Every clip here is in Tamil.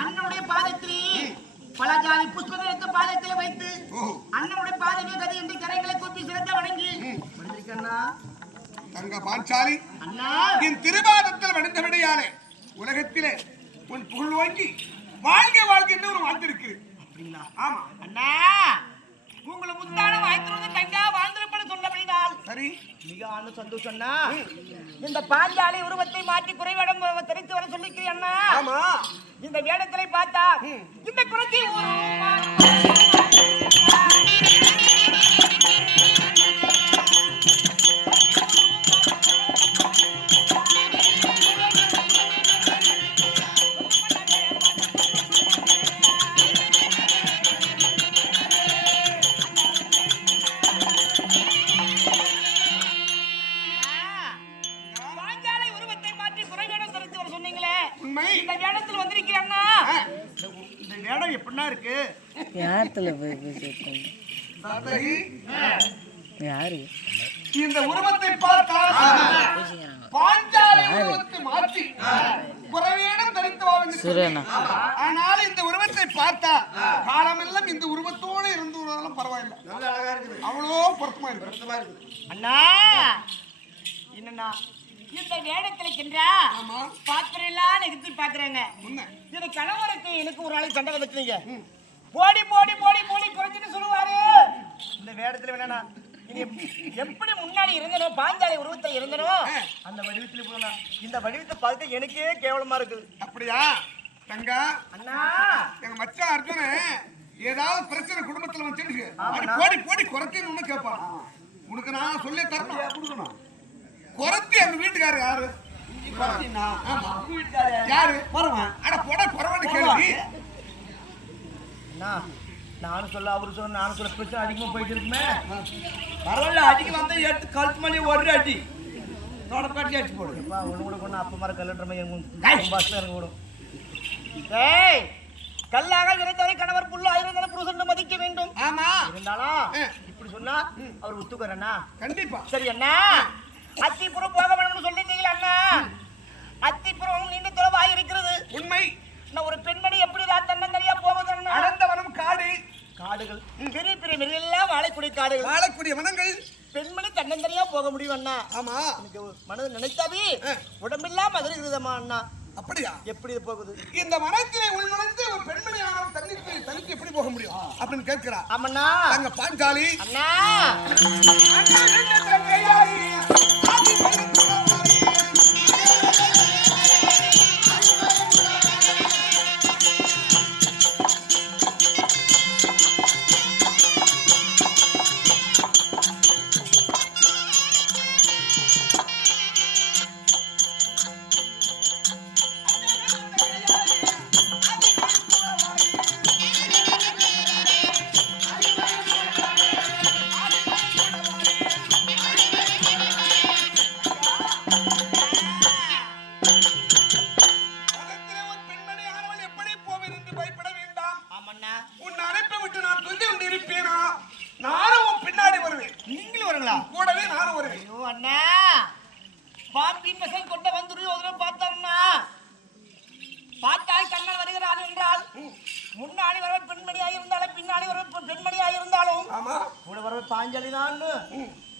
அண்ணனுடைய பாதத்திலே பல ஜாதி புஷ்பங்களை எடுத்து பாதத்திலே வைத்து அண்ணனுடைய பாதமே கதை என்று கரைகளை கூப்பி சிறந்த வணங்கி தங்க பாஞ்சாலி அண்ணா என் திருபாதத்தில் வணிந்தபடியாலே உலகத்திலே உன் புகழ் வாங்கி வாழ்க்கை வாழ்க்கை என்று ஒரு வாழ்த்து இருக்கு. அப்படிங்களா? ஆமா அண்ணா உங்களை முத்தான வாய்த்திருந்து தங்கா வாழ்ந்திருப்பது சொன்னபடினால் சரி மிக ஆனந்த சந்தோஷம்னா இந்த பாஞ்சாலி உருவத்தை மாற்றி குறைவிடம் தெரிவித்து வர சொல்லிக்கிறேன் அண்ணா. ஆமா இந்த வேடத்திலே பார்த்தா இந்த குறைச்சி யாரு இந்த உருவத்தை பார்த்தால் பாஞ்சாலி உருவத்தை மாற்றி குறைவேடம் தரித்து ஆனால் இந்த உருவத்தை பார்த்தா காலமெல்லாம் இந்த உருவத்தோடு இருந்தவர்களும் பரவாயில்லை. நல்ல அழகா இருக்குது. அவ்வளோ பொருத்தமா இருக்கு. அண்ணா என்னன்னா இந்த வேடத்துல சென்றா பாத்திரம் எல்லாம் நிறுத்தி பாக்குறாங்க. இது கணவருக்கு எனக்கு ஒரு நாளைக்கு சண்டை வச்சுங்க போடி போடி போடி போடி குறைச்சிட்டு சொல்லுவாரு. இந்த வேடத்துல வேணா எப்படி முன்னாடி இருந்தனோ பாஞ்சாலி உருவத்தை இருந்தனோ அந்த வடிவத்துல போனா இந்த வடிவத்தை பார்த்து எனக்கே கேவலமா இருக்குது. அப்படியா தங்கா? அண்ணா எங்க மச்சான் அர்ஜுன ஏதாவது பிரச்சனை குடும்பத்துல வந்து போடி போடி குறைச்சின்னு கேட்பான். உனக்கு நான் சொல்லி தரணும் கொடுக்கணும். குறைச்சி அந்த வீட்டுக்காரர் யாரு? யாரு? அட போட குறவான்னு கேள்வி. நானும் சொல்ல அவரு சொல்ல நானும் சொல்ல பிரச்சனை அதிகமா போயிட்டு இருக்குமே. பரவாயில்ல அடிக்க வந்தா எடுத்து கழுத்து மணி ஒரு அடி தொடப்பாட்டி அடிச்சு போடுப்பா. ஒண்ணு கூட கொண்டு அப்ப மாதிரி கல்லுற மாதிரி பஸ்ல இறங்க விடும். ஏய் கல்லாக இறைத்தவரை கணவர் புல்லு ஆயிரம் புருஷன் மதிக்க வேண்டும். ஆமா இருந்தாலும் இப்படி சொன்னா அவர் ஒத்துக்கிறேன்னா கண்டிப்பா. சரி அண்ணா அத்திப்புறம் போக வேணும்னு சொல்லிட்டீங்களா அண்ணா? அத்திப்புறம் நீண்ட தொலைவாக இருக்கிறது உண்மை. ஒரு பெண்மணி எப்படி தன்னந்தனியா போவது? அடர்ந்த வனம் காடு காடுகள் பெரிய பெரிய மிருகெல்லாம் வாழக்கூடிய காடுகள் வாழக்கூடிய வனங்கள் பெண்மணி தன்னந்தனியா போக முடியும் அண்ணா? ஆமா எனக்கு மனது நினைத்தாவே உடம்பெல்லாம் மதுரைக்குதுமா அண்ணா. அப்படியா? எப்படி போகுது? இந்த வனத்திலே உள்நுழைந்து ஒரு பெண்மணி ஆனாலும் தனித்து எப்படி போக முடியும் அப்படின்னு கேட்கிறா. ஆமண்ணா அங்க பாஞ்சாலி அண்ணா முன்னாடி வர பெண்மணியாக இருந்தாலும் பின்னாடி வர பெண்மணியாக இருந்தாலும் கூட வர பாஞ்சாலி தான்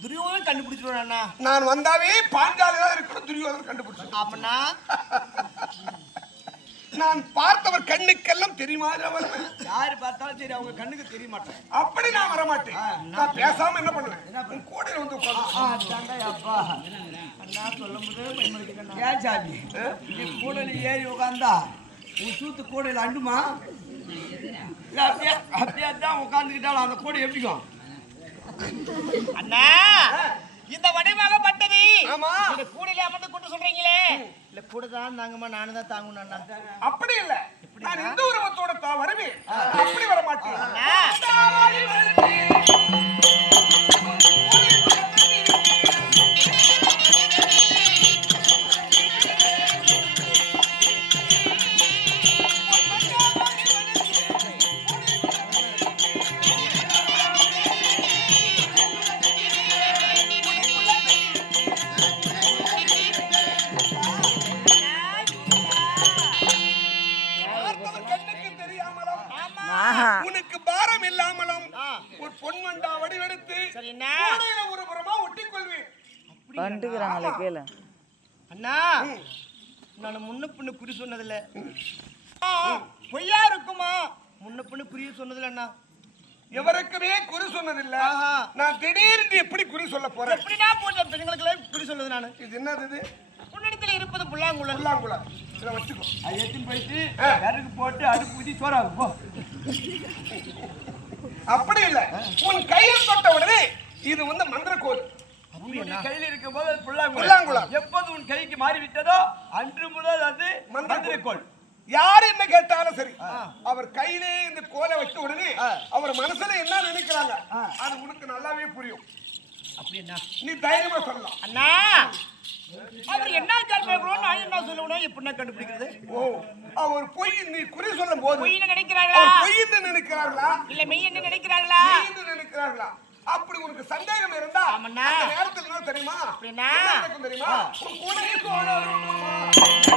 துரியோதனை கண்டுபிடிச்சிருவேன் அண்ணா. நான் வந்தாவே பாஞ்சாலி தான் இருக்கணும் துரியோதனை கண்டுபிடிச்சு அப்படின்னா நான் பார்த்தவர் கண்ணுக்கெல்லாம் தெரியுமா? யாரு பார்த்தாலும் சரி அவங்க கண்ணுக்கு தெரிய மாட்டேன். அப்படி நான் வரமாட்டேன். நான் பேசாம என்ன பண்ணுவேன் கூடையில வந்து அப்பா அண்ணா சொல்லும் போது ஏன் சாமி நீ கூடையில ஏறி உட்காந்தா உன் சூத்து கூடையில அண்டுமா? அப்படியே அப்படியே தான் உட்காந்துக்கிட்டாலும் அந்த கூடை எப்படிக்கும் அண்ணா? இந்த வடிவாகப்பட்டது இந்த கூடையில அமர்ந்து கொண்டு சொல்றீங்களே இல்ல கூட தான் தாங்கம்மா நானும் தான் தாங்கணும் அண்ணா. அப்படி இல்ல நான் இந்த உருவத்தோட தான் வருவேன். அப்படி வர மாட்டேன். வந்துக்கிறாங்களே கேளு. அண்ணா நான் முன்ன பின்ன குறி சொன்னதில்ல. பொய்யா இருக்குமா? முன்ன பின்ன குறி சொன்னதில்ல அண்ணா. எவருக்குமே குறி சொன்னதில்ல. நான் திடீர்னு எப்படி குறி சொல்ல போறேன்? எப்படின்னா போட்ட பெண்களுக்கு குறி சொல்லுது நானு. இது என்னது? இது உன்னிடத்துல இருப்பது புல்லாங்குழல். புல்லாங்குழல். இதை வச்சுக்கோ. அது எடுத்துன்னு போயிட்டு விறகு போட்டு அடுப்பு ஊற்றி சோறாகும் போ. அப்படி இல்ல, உன் கையில் தொட்ட உடனே இது வந்து மந்திரக்கோள். உன்னுடைய கையில் இருக்கும் போது அது புல்லாங்குழல். புல்லாங்குழல். எப்போது உன் கைக்கு மாறிவிட்டதோ அன்று முதல் அது மந்திரக்கோள். யார் என்ன கேட்டாலும் சரி, அவர் கையிலே இந்த கோலை வச்ச உடனே அவர் மனசுல என்ன நினைக்கிறாங்க அது உனக்கு நல்லாவே புரியும். அப்படின்னா நீ தைரியமா சொல்லலாம். அண்ணா அவர் என்ன கேட்கணும், நான் என்ன சொல்லணும், எப்படின்னா கண்டுபிடிக்கிறது? ஓ, அவர் பொய் நீ குறி சொல்லும் போது பொய் நினைக்கிறார்களா, பொய் நினைக்கிறார்களா, இல்ல மெய் என்ன நினைக்கிறார்களா, நினைக்கிறார்களா? அப்படி உனக்கு சந்தேகம் இருந்தா ஆமண்ணா அந்த நேரத்துல என்ன தெரியுமா? அப்படின்னா தெரியுமா? உன் கூடவே போகணும்.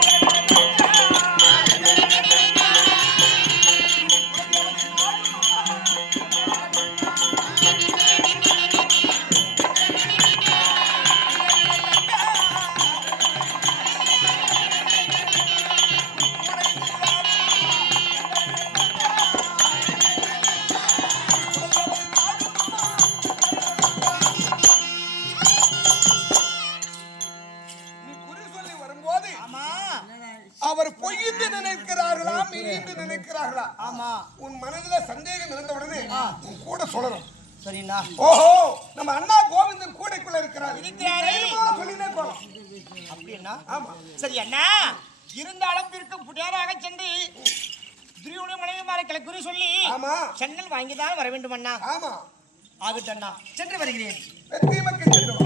அவர் பொய்ந்து நினைக்கிறார்களா, மெய்ந்து நினைக்கிறார்களா? ஆமா. உன் மனதுல சந்தேகம் இருந்த உடனே உன் கூட சொல்லணும். சரிண்ணா. ஓஹோ, நம்ம அண்ணா கோவிந்தன் கூடைக்குள்ள இருக்கிறார். சொல்லினே போலாம். அப்படின்னா ஆமா. சரி அண்ணா, இருந்தாலும் இருக்கும் புடியாராக சென்று துரியோட மனைவிமாரை கிளக்குறி சொல்லி ஆமா சென்னல் வாங்கிதான் வர வேண்டும் அண்ணா. ஆமா. ஆகட்டும் அண்ணா, சென்று வருகிறேன். வெற்றி மக்கள் சென்று